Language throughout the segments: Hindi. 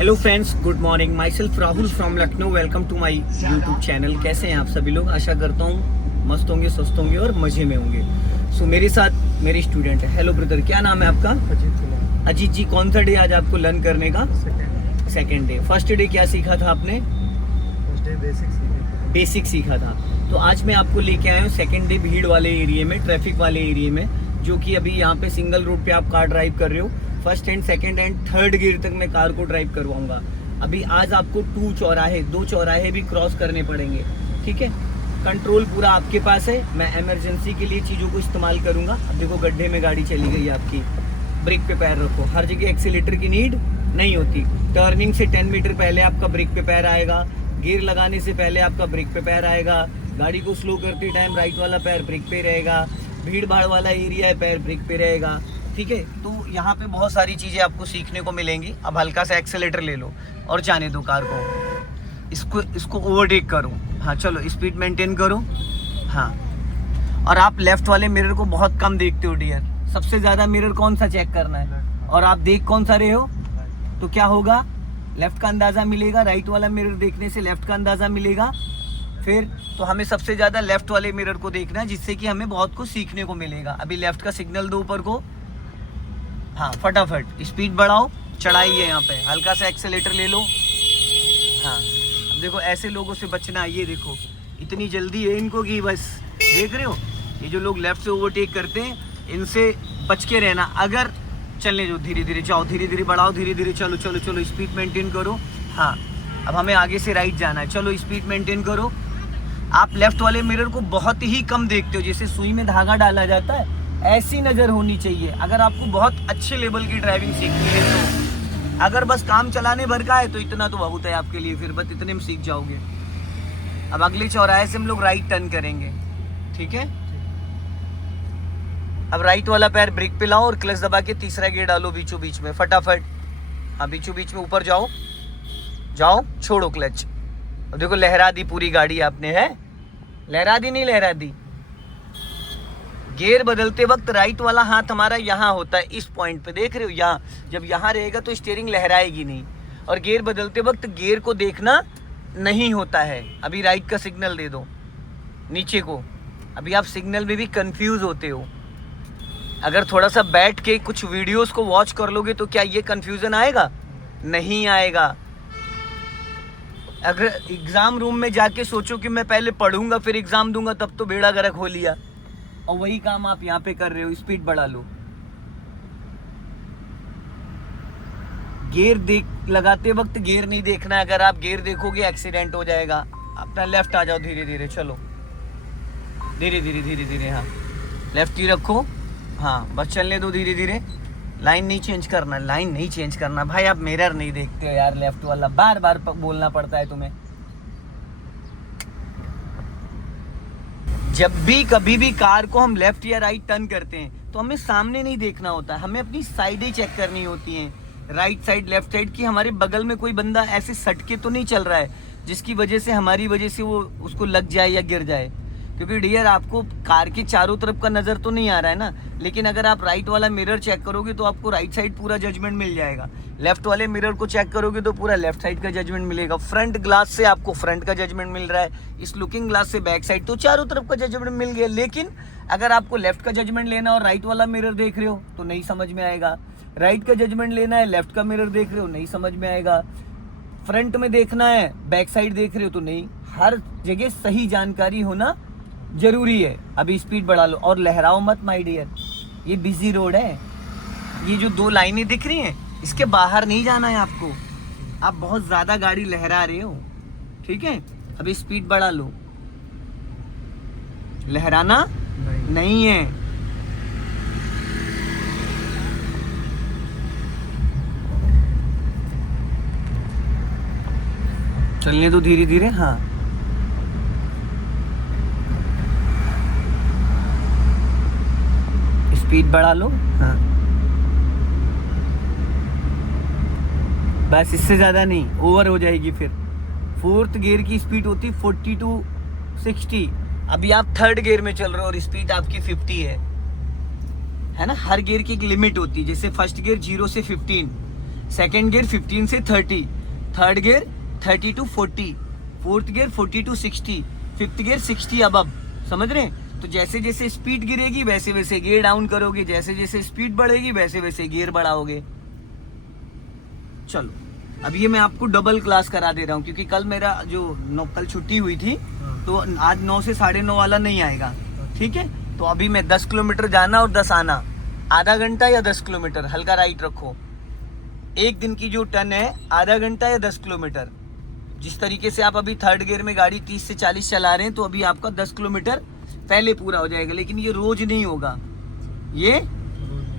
Hello friends, good morning. Myself Rahul from Lucknow. Welcome to my YouTube channel. कैसे हैं आप सभी लोग? आशा करता हूँ मस्त होंगे, स्वस्थ होंगे और मज़े में होंगे। सो मेरे साथ मेरी स्टूडेंट है। हेलो ब्रदर, क्या नाम है आपका? अजीत जी। कौन सा डे आज आपको लर्न करने का? Second day. फर्स्ट डे क्या सीखा था आपने? बेसिक सीखा था। तो आज मैं आपको लेके आया हूँ सेकेंड डे भीड़ वाले एरिया में, ट्रैफिक वाले एरिया में, जो कि अभी यहाँ पे सिंगल रोड पे आप कार ड्राइव कर रहे हो। First and second and third gear तक मैं कार को ड्राइव करवाऊंगा। अभी आज आपको दो चौराहे भी क्रॉस करने पड़ेंगे, ठीक है? कंट्रोल पूरा आपके पास है। मैं इमरजेंसी के लिए चीज़ों को इस्तेमाल करूंगा। अब देखो, गड्ढे में गाड़ी चली गई आपकी, ब्रेक पे पैर रखो। हर जगह एक्सीलेटर की नीड नहीं होती। टर्निंग से 10 मीटर पहले आपका ब्रेक पे पैर आएगा, गियर लगाने से पहले आपका ब्रेक पे पैर आएगा, गाड़ी को स्लो करते टाइम राइट वाला पैर ब्रेक पे रहेगा, भीड़ भाड़ वाला एरिया है पैर ब्रेक पे रहेगा, ठीक है? तो यहाँ पे बहुत सारी चीज़ें आपको सीखने को मिलेंगी। अब हल्का सा एक्सेलेटर ले लो और जाने दो कार को। इसको ओवरटेक करो। हाँ चलो, स्पीड मेंटेन करो। हाँ, और आप लेफ्ट वाले मिरर को बहुत कम देखते हो डियर। सबसे ज़्यादा मिरर कौन सा चेक करना है? और आप देख कौन सा रहे हो? तो क्या होगा? लेफ्ट का अंदाज़ा मिलेगा। राइट वाला मिरर देखने से लेफ्ट का अंदाज़ा मिलेगा। फिर तो हमें सबसे ज़्यादा लेफ्ट वाले मिरर को देखना है, जिससे कि हमें बहुत कुछ सीखने को मिलेगा। अभी लेफ्ट का सिग्नल दो ऊपर को। हाँ, फटाफट स्पीड बढ़ाओ, चढ़ाई है यहाँ पे। हल्का सा एक्सेलेटर ले लो। हाँ, अब देखो, ऐसे लोगों से बचना। ये देखो, इतनी जल्दी है इनको कि बस, देख रहे हो? ये जो लोग लेफ्ट से ओवरटेक करते हैं, इनसे बच के रहना। अगर चलने जो, धीरे धीरे जाओ, धीरे धीरे बढ़ाओ, धीरे धीरे चलो चलो चलो, स्पीड मेंटेन करो। हाँ, अब हमें आगे से राइट जाना है। चलो, स्पीड मेंटेन करो। आप लेफ्ट वाले मिरर को बहुत ही कम देखते हो, जैसे सुई में धागा डाला जाता है, ऐसी नज़र होनी चाहिए। अगर आपको बहुत अच्छे लेवल की ड्राइविंग सीखनी है तो, अगर बस काम चलाने भर का है तो इतना तो बहुत है आपके लिए, फिर बस इतने में सीख जाओगे। अब अगले चौराहे से हम लोग राइट टर्न करेंगे, ठीक है? अब राइट वाला पैर ब्रेक पे लाओ और क्लच दबा के तीसरा गियर डालो बीचों बीच में, फटाफट। हाँ, बीचों बीच में ऊपर जाओ जाओ, छोड़ो क्लच। अब देखो, लहरा दी पूरी गाड़ी आपने, है? लहरा दी नहीं लहरा दी? गियर बदलते वक्त राइट वाला हाथ हमारा यहाँ होता है, इस पॉइंट पे, देख रहे हो? यहाँ जब यहाँ रहेगा तो स्टीयरिंग लहराएगी नहीं। और गियर बदलते वक्त गियर को देखना नहीं होता है। अभी राइट का सिग्नल दे दो नीचे को। अभी आप सिग्नल में भी कंफ्यूज होते हो। अगर थोड़ा सा बैठ के कुछ वीडियोस को वॉच कर लोगे तो क्या ये कंफ्यूजन आएगा? नहीं आएगा। अगर एग्ज़ाम रूम में जाके सोचो कि मैं पहले पढ़ूंगा फिर एग्ज़ाम दूंगा, तब तो बेड़ा गर्क हो लिया। और वही काम आप यहाँ पे कर रहे हो। स्पीड बढ़ा लो। गियर लगाते वक्त गियर नहीं देखना है। अगर आप गियर देखोगे एक्सीडेंट हो जाएगा। अपना लेफ्ट आ जाओ, धीरे धीरे चलो, धीरे धीरे धीरे धीरे। हाँ, लेफ्ट ही रखो। हाँ, बस चलने दो धीरे धीरे। लाइन नहीं चेंज करना, लाइन नहीं चेंज करना। भाई, आप मिरर नहीं देखते हो यार, लेफ्ट वाला बार बार बोलना पड़ता है तुम्हें। जब भी कभी भी कार को हम लेफ्ट या राइट टर्न करते हैं तो हमें सामने नहीं देखना होता है, हमें अपनी साइडें चेक करनी होती हैं। राइट साइड, लेफ्ट साइड की। हमारे बगल में कोई बंदा ऐसे सटके तो नहीं चल रहा है जिसकी वजह से हमारी वजह से वो उसको लग जाए या गिर जाए। क्योंकि डियर, आपको कार के चारों तरफ का नज़र तो नहीं आ रहा है ना, लेकिन अगर आप राइट वाला मिरर चेक करोगे तो आपको राइट साइड पूरा जजमेंट मिल जाएगा। लेफ्ट वाले मिरर को चेक करोगे तो पूरा लेफ्ट साइड का जजमेंट मिलेगा। फ्रंट ग्लास से आपको फ्रंट का जजमेंट मिल रहा है, इस लुकिंग ग्लास से बैक साइड, तो चारों तरफ का जजमेंट मिल गया। लेकिन अगर आपको लेफ्ट का जजमेंट लेना और राइट वाला मिरर देख रहे हो तो नहीं समझ में आएगा। राइट का जजमेंट लेना है, लेफ्ट का मिरर देख रहे हो, नहीं समझ में आएगा। फ्रंट में देखना है, बैक साइड देख रहे हो तो नहीं। हर जगह सही जानकारी होना जरूरी है। अभी स्पीड बढ़ा लो और लहराओ मत माय डियर। ये बिजी रोड है। ये जो दो लाइनें दिख रही हैं, इसके बाहर नहीं जाना है आपको। आप बहुत ज़्यादा गाड़ी लहरा रहे हो, ठीक है? अभी स्पीड बढ़ा लो। लहराना नहीं है। चलने दो धीरे धीरे। हाँ, स्पीड बढ़ा लो। हाँ, बस इससे ज़्यादा नहीं, ओवर हो जाएगी फिर। फोर्थ गियर की स्पीड होती 40 to 60। अभी आप थर्ड गियर में चल रहे हो और स्पीड आपकी 50 है ना? हर गियर की एक लिमिट होती है। जैसे फर्स्ट गियर 0 से 15, सेकेंड गियर 15 से 30, third gear 30 to 40, fourth gear 40 to 60, fifth gear 60 above. समझ रहे हैं? तो जैसे जैसे स्पीड गिरेगी वैसे वैसे गियर डाउन करोगे, जैसे जैसे स्पीड बढ़ेगी वैसे वैसे गियर बढ़ाओगे। चलो अब ये मैं आपको डबल क्लास करा दे रहा हूँ, क्योंकि कल मेरा कल छुट्टी हुई थी, तो आज 9 से 9:30 वाला नहीं आएगा। ठीक है, तो अभी मैं 10 किलोमीटर जाना और 10 आना, आधा घंटा या 10 किलोमीटर, हल्का राइट रखो। एक दिन की जो टर्न है आधा घंटा या 10 किलोमीटर। जिस तरीके से आप अभी थर्ड गियर में गाड़ी 30 से 40 चला रहे हैं, तो अभी आपका 10 किलोमीटर पहले पूरा हो जाएगा। लेकिन ये रोज नहीं होगा, ये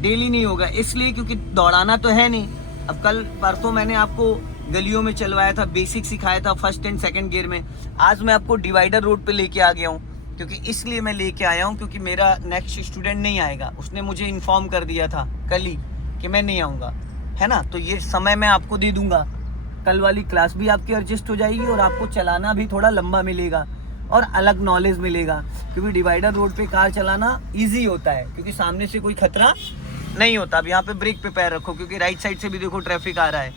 डेली नहीं होगा, इसलिए क्योंकि दौड़ाना तो है नहीं। अब कल परसों मैंने आपको गलियों में चलवाया था, बेसिक सिखाया था फर्स्ट एंड सेकंड गियर में। आज मैं आपको डिवाइडर रोड पे लेके आ गया हूँ, क्योंकि इसलिए मैं लेके आया हूँ क्योंकि मेरा नेक्स्ट स्टूडेंट नहीं आएगा। उसने मुझे इन्फॉर्म कर दिया था कल ही कि मैं नहीं आऊँगा, है ना। तो ये समय मैं आपको दे दूंगा, कल वाली क्लास भी आपकी एडजस्ट हो जाएगी और आपको चलाना भी थोड़ा लंबा मिलेगा और अलग नॉलेज मिलेगा। क्योंकि डिवाइडर रोड पे कार चलाना ईजी होता है, क्योंकि सामने से कोई खतरा नहीं होता। अब यहाँ पे ब्रेक पे पैर रखो, क्योंकि राइट साइड से भी देखो ट्रैफिक आ रहा है।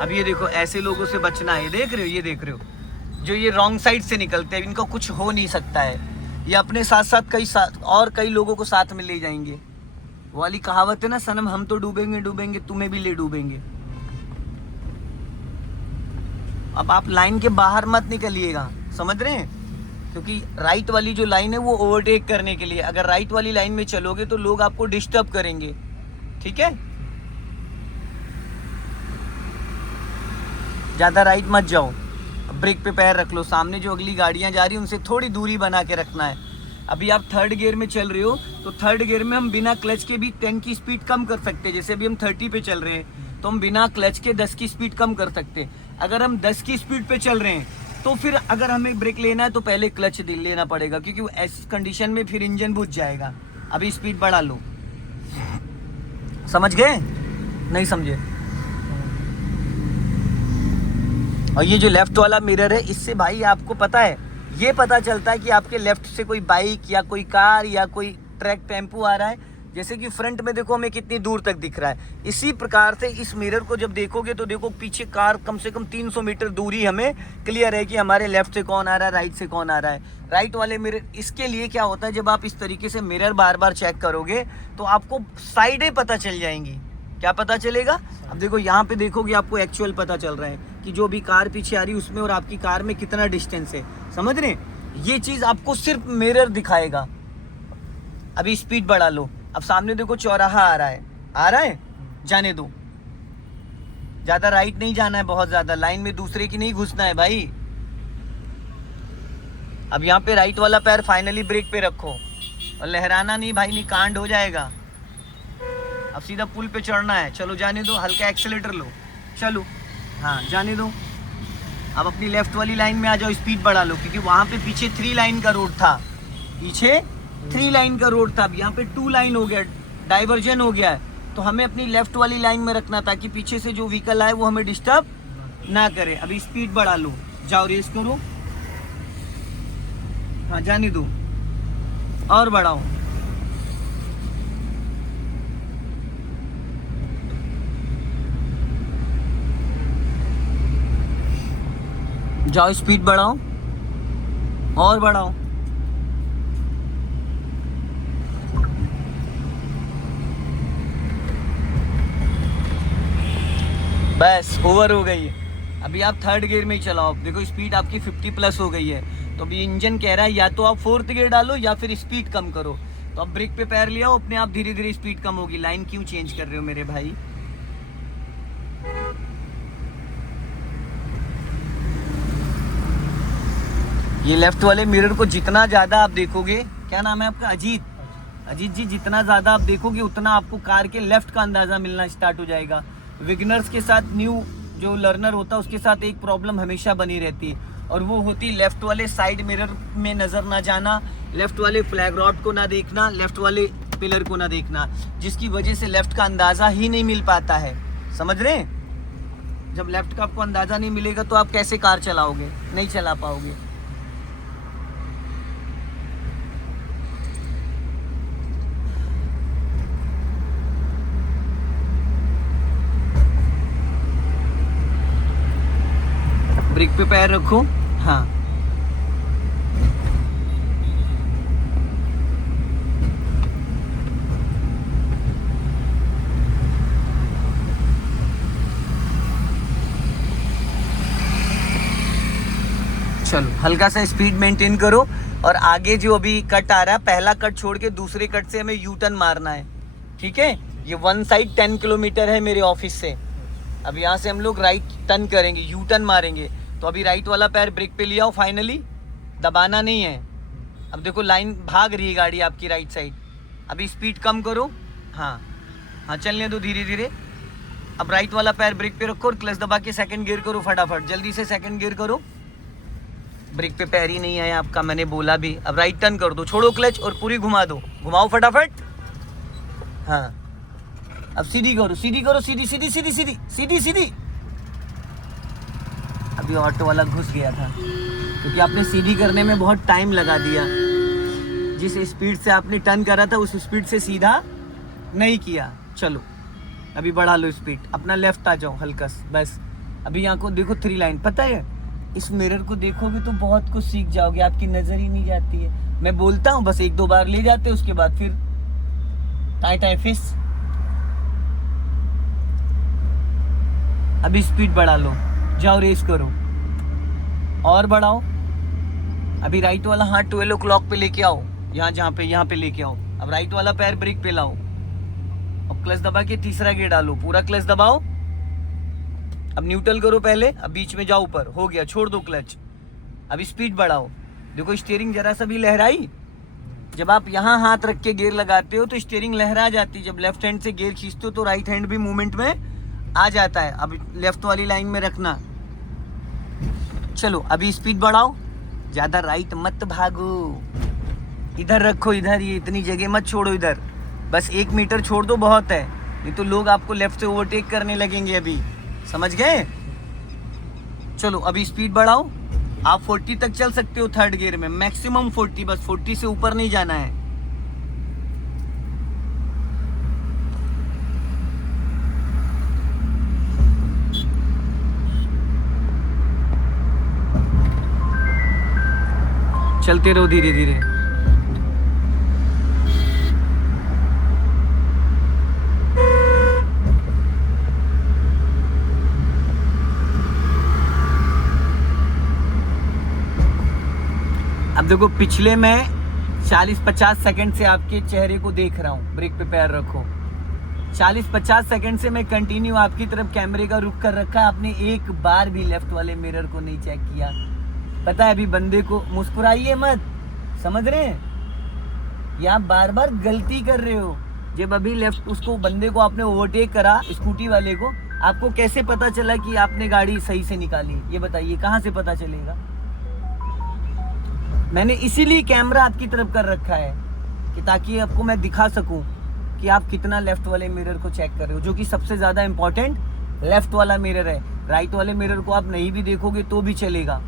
अब ये देखो, ऐसे लोगों से बचना है। देख रहे हो, ये देख रहे हो जो ये रॉन्ग साइड से निकलते हैं, इनको कुछ हो नहीं सकता है। ये अपने साथ साथ कई लोगों को साथ में ले जाएंगे। वो वाली कहावत है ना, सनम हम तो डूबेंगे डूबेंगे तुम्हें भी ले डूबेंगे। अब आप लाइन के बाहर मत निकलिएगा, समझ रहे हैं, क्योंकि राइट वाली जो लाइन है वो ओवरटेक करने के लिए। अगर राइट वाली लाइन में चलोगे तो लोग आपको डिस्टर्ब करेंगे। ठीक है, ज्यादा राइट मत जाओ, ब्रेक पे पैर रख लो। सामने जो अगली गाड़ियां जा रही हैं उनसे थोड़ी दूरी बना के रखना है। अभी आप थर्ड गियर में चल रहे हो, तो थर्ड गियर में हम बिना क्लच के भी 10 की स्पीड कम कर सकते हैं। जैसे अभी हम 30 पे चल रहे हैं, तो हम बिना क्लच के 10 की स्पीड कम कर सकते हैं। अगर हम 10 की स्पीड पे चल रहे हैं, तो फिर अगर हमें ब्रेक लेना है तो पहले क्लच लेना पड़ेगा, क्योंकि ऐसी कंडीशन में फिर इंजन बुझ जाएगा। अभी स्पीड बढ़ा लो। समझ गए? नहीं समझे? और ये जो लेफ्ट वाला मिरर है, इससे भाई आपको पता है, ये पता चलता है कि आपके लेफ्ट से कोई बाइक या कोई कार या कोई ट्रक टेम्पो आ रहा है। जैसे कि फ्रंट में देखो हमें कितनी दूर तक दिख रहा है, इसी प्रकार से इस मिरर को जब देखोगे तो देखो पीछे कार कम से कम 300 मीटर दूरी हमें क्लियर है कि हमारे लेफ्ट से कौन आ रहा है, राइट से कौन आ रहा है। राइट वाले मिरर, इसके लिए क्या होता है, जब आप इस तरीके से मिरर बार बार चेक करोगे तो आपको साइडें पता चल जाएंगी। क्या पता चलेगा? अब देखो यहाँ पे देखोगे आपको एक्चुअल पता चल रहा है कि जो भी कार पीछे आ रही है उसमें और आपकी कार में कितना डिस्टेंस है। समझ रहे? ये चीज आपको सिर्फ मिरर दिखाएगा। अभी स्पीड बढ़ा लो। अब सामने देखो चौराहा आ रहा है, जाने दो। ज्यादा राइट नहीं जाना है, बहुत ज्यादा लाइन में दूसरे की नहीं घुसना है भाई। अब यहाँ पे राइट वाला पैर फाइनली ब्रेक पे रखो और लहराना नहीं भाई, नहीं कांड हो जाएगा। अब सीधा पुल पे चढ़ना है, चलो जाने दो, हल्का एक्सेलेटर लो, चलो, हाँ जाने दो। अब अपनी लेफ्ट वाली लाइन में आ जाओ, स्पीड बढ़ा लो, क्योंकि वहां पे पीछे 3 लाइन का रोड था, पीछे 3 लाइन का रोड था। अब यहाँ पे 2 लाइन हो गया, डाइवर्जन हो गया है। तो हमें अपनी लेफ्ट वाली लाइन में रखना था कि पीछे से जो व्हीकल आए वो हमें डिस्टर्ब ना करे। अभी स्पीड बढ़ा लो, जाओ रेस करो, हाँ जाने दो और बढ़ाओ। जाओ स्पीड बढ़ाओ और बढ़ाओ। बस ओवर हो गई है। अभी आप थर्ड गियर में ही चलाओ। देखो स्पीड आपकी 50 प्लस हो गई है। तो अभी इंजन कह रहा है या तो आप फोर्थ गियर डालो या फिर स्पीड कम करो। तो अब ब्रेक पे पैर लिया, अपने आप धीरे धीरे स्पीड कम होगी। लाइन क्यों चेंज कर रहे हो मेरे भाई? ये लेफ्ट वाले मिरर को जितना ज्यादा आप देखोगे, क्या नाम है आपका? अजीत जी, जितना ज्यादा आप देखोगे उतना आपको कार के लेफ्ट का अंदाजा मिलना स्टार्ट हो जाएगा। विगनर्स के साथ, न्यू जो लर्नर होता है उसके साथ एक प्रॉब्लम हमेशा बनी रहती है, और वो होती लेफ्ट वाले साइड मिरर में नजर ना जाना, लेफ्ट वाले फ्लैग रॉड को ना देखना, लेफ्ट वाले पिलर को ना देखना, जिसकी वजह से लेफ्ट का अंदाजा ही नहीं मिल पाता है। समझ रहे हैं? जब लेफ्ट का आपको अंदाजा नहीं मिलेगा तो आप कैसे कार चलाओगे? नहीं चला पाओगे। ब्रेक पे पैर रखो। हाँ, चलो हल्का सा स्पीड मेंटेन करो। और आगे जो अभी कट आ रहा है, पहला कट छोड़ के दूसरे कट से हमें यू टर्न मारना है, ठीक है। ये वन साइड 10 किलोमीटर है मेरे ऑफिस से। अब यहाँ से हम लोग राइट टर्न करेंगे, यू टर्न मारेंगे। तो अभी राइट वाला पैर ब्रेक पे ले आओ, फाइनली दबाना नहीं है। अब देखो लाइन भाग रही है गाड़ी आपकी राइट साइड। अभी स्पीड कम करो। हाँ हाँ, चलने दो धीरे धीरे। अब राइट वाला पैर ब्रेक पे रखो और क्लच दबा के सेकंड गियर करो फटाफट, जल्दी से सेकंड गियर करो। ब्रेक पे पैर ही नहीं आया आपका, मैंने बोला भी। अब राइट टर्न कर दो, छोड़ो क्लच और पूरी घुमा दो, घुमाओ फटाफट। हाँ, अब सीधी करो, सीधी करो, सीधी सीधी सीधी सीधी सीधी सीधी। अभी ऑटो वाला घुस गया था क्योंकि आपने सीधी करने में बहुत टाइम लगा दिया। जिस स्पीड से आपने टर्न करा था उस स्पीड से सीधा नहीं किया। चलो अभी बढ़ा लो स्पीड, अपना लेफ्ट आ जाओ हल्का, बस। अभी यहाँ को देखो 3 लाइन, पता है इस मिरर को देखोगे तो बहुत कुछ सीख जाओगे, आपकी नजर ही नहीं जाती है। मैं बोलता हूँ बस 1-2 बार ले जाते, उसके बाद फिर टाई टाई फिश। अभी स्पीड बढ़ा लो, जाओ रेस करो और बढ़ाओ। अभी राइट वाला हाथ 12 o'clock पे लेके आओ, यहाँ पे लेके आओ। अब राइट वाला पैर ब्रेक पे लाओ, अब क्लच दबा के तीसरा गियर डालो, पूरा क्लच दबाओ। अब न्यूट्रल करो पहले, अब बीच में जाओ ऊपर, हो गया, छोड़ दो क्लच। अब स्पीड बढ़ाओ। देखो स्टीयरिंग जरा सा भी लहराई। जब आप यहाँ हाथ रख के गियर लगाते हो तो स्टीयरिंग लहरा जाती है। जब लेफ्ट हैंड से गियर खींचते हो तो राइट हैंड भी मूवमेंट में आ जाता है। अब लेफ्ट वाली लाइन में रखना। चलो अभी स्पीड बढ़ाओ, ज्यादा राइट मत भागो, इधर रखो, इधर, ये इतनी जगह मत छोड़ो इधर, बस 1 मीटर छोड़ दो, बहुत है। नहीं तो लोग आपको लेफ्ट से ओवरटेक करने लगेंगे। अभी समझ गए? चलो अभी स्पीड बढ़ाओ। आप 40 तक चल सकते हो थर्ड गियर में, मैक्सिमम 40, बस 40 से ऊपर नहीं जाना है। चलते रहो धीरे धीरे। अब देखो पिछले मैं 40-50 सेकंड से आपके चेहरे को देख रहा हूँ, ब्रेक पे पैर रखो। 40-50 सेकंड से मैं कंटिन्यू आपकी तरफ कैमरे का रुख कर रखा, आपने एक बार भी लेफ्ट वाले मिरर को नहीं चेक किया। पता है अभी बंदे को, मुस्कुराइए मत, समझ रहे हैं? ये आप बार बार गलती कर रहे हो। जब अभी लेफ्ट उसको बंदे को आपने ओवरटेक करा, स्कूटी वाले को, आपको कैसे पता चला कि आपने गाड़ी सही से निकाली? ये बताइए, कहाँ से पता चलेगा? मैंने इसीलिए कैमरा आपकी तरफ कर रखा है कि ताकि आपको मैं दिखा सकूं कि आप कितना लेफ्ट वाले मिरर को चेक कर रहे हो, जो कि सबसे ज्यादा इंपॉर्टेंट लेफ्ट वाला मिरर है। राइट वाले मिरर को आप नहीं भी देखोगे तो भी चलेगा।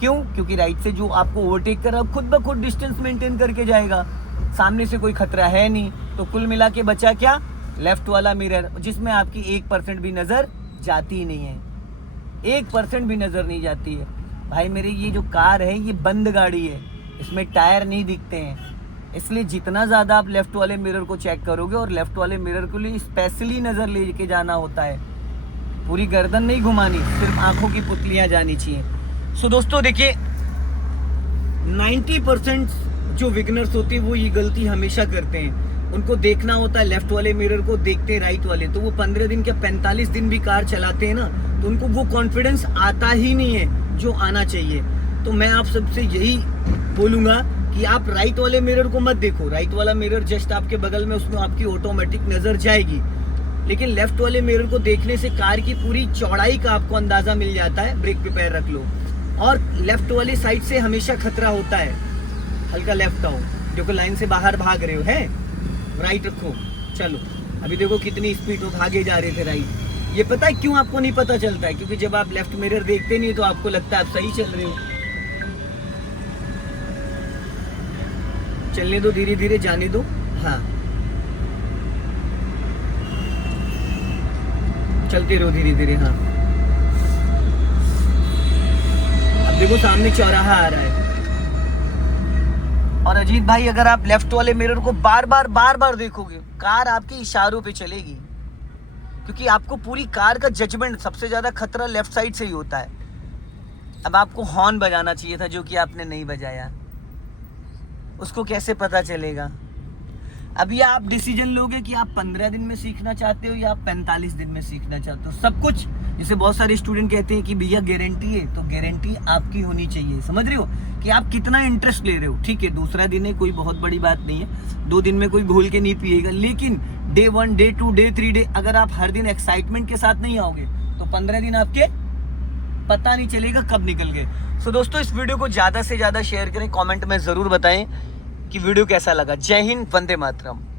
क्यों? क्योंकि राइट से जो आपको ओवरटेक कर रहा है खुद ब खुद डिस्टेंस मेंटेन करके जाएगा, सामने से कोई खतरा है नहीं। तो कुल मिला के बचा क्या? लेफ्ट वाला मिरर, जिसमें आपकी 1% भी नजर जाती नहीं है, 1% भी नजर नहीं जाती है। भाई मेरी ये जो कार है ये बंद गाड़ी है, इसमें टायर नहीं दिखते हैं, इसलिए जितना ज़्यादा आप लेफ्ट वाले मिरर को चेक करोगे, और लेफ्ट वाले मिरर के लिए स्पेशली नज़र लेके जाना होता है, पूरी गर्दन नहीं घुमानी, सिर्फ आंखों की पुतलियां जानी चाहिए। सो दोस्तों देखिए 90% जो बिगिनर्स होते हैं वो ये गलती हमेशा करते हैं। उनको देखना होता है लेफ्ट वाले मिरर को, देखते हैं राइट वाले, तो वो 15 दिन के 45 दिन भी कार चलाते हैं ना, तो उनको वो कॉन्फिडेंस आता ही नहीं है जो आना चाहिए। तो मैं आप सबसे यही बोलूंगा कि आप राइट वाले मिरर को मत देखो। राइट वाला मिरर जस्ट आपके बगल में, उसमें आपकी ऑटोमेटिक नजर जाएगी। लेकिन लेफ्ट वाले मिरर को देखने से कार की पूरी चौड़ाई का आपको अंदाजा मिल जाता है। ब्रेक पे पैर रख लो, और लेफ्ट वाली साइड से हमेशा खतरा होता है। हल्का लेफ्ट आओ, देखो लाइन से बाहर भाग रहे हो, है राइट रखो। चलो अभी देखो कितनी स्पीड में भागे जा रहे थे राइट। ये पता है क्यों आपको नहीं पता चलता है? क्योंकि जब आप लेफ्ट मिरर देखते नहीं तो आपको लगता है आप सही चल रहे हो। चलने दो, धीरे धीरे जाने दो। हाँ, चलते रहो धीरे धीरे। हाँ देखो सामने चौराहा आ रहा है। और अजीत भाई, अगर आप लेफ्ट वाले मिरर को बार बार देखोगे, कार आपके इशारों पे चलेगी, क्योंकि आपको पूरी कार का जजमेंट, सबसे ज्यादा खतरा लेफ्ट साइड से ही होता है। अब आपको हॉर्न बजाना चाहिए था, जो कि आपने नहीं बजाया, उसको कैसे पता चलेगा? अभी आप डिसीजन लोगे कि आप 15 दिन में सीखना चाहते हो या आप 45 दिन में सीखना चाहते हो। सब कुछ, जैसे बहुत सारे स्टूडेंट कहते हैं कि भैया गारंटी है, तो गारंटी आपकी होनी चाहिए। समझ रहे हो कि आप कितना इंटरेस्ट ले रहे हो। ठीक है, दूसरा दिन है, कोई बहुत बड़ी बात नहीं है, 2 दिन में कोई घोल के नहीं पिएगा, लेकिन डे 1, डे 2, डे 3 डे अगर आप हर दिन एक्साइटमेंट के साथ नहीं आओगे तो 15 दिन आपके पता नहीं चलेगा कब निकल गए। सो दोस्तों, इस वीडियो को ज़्यादा से ज़्यादा शेयर करें, कमेंट में ज़रूर बताएं कि वीडियो कैसा लगा। जय हिंद, वंदे मातरम।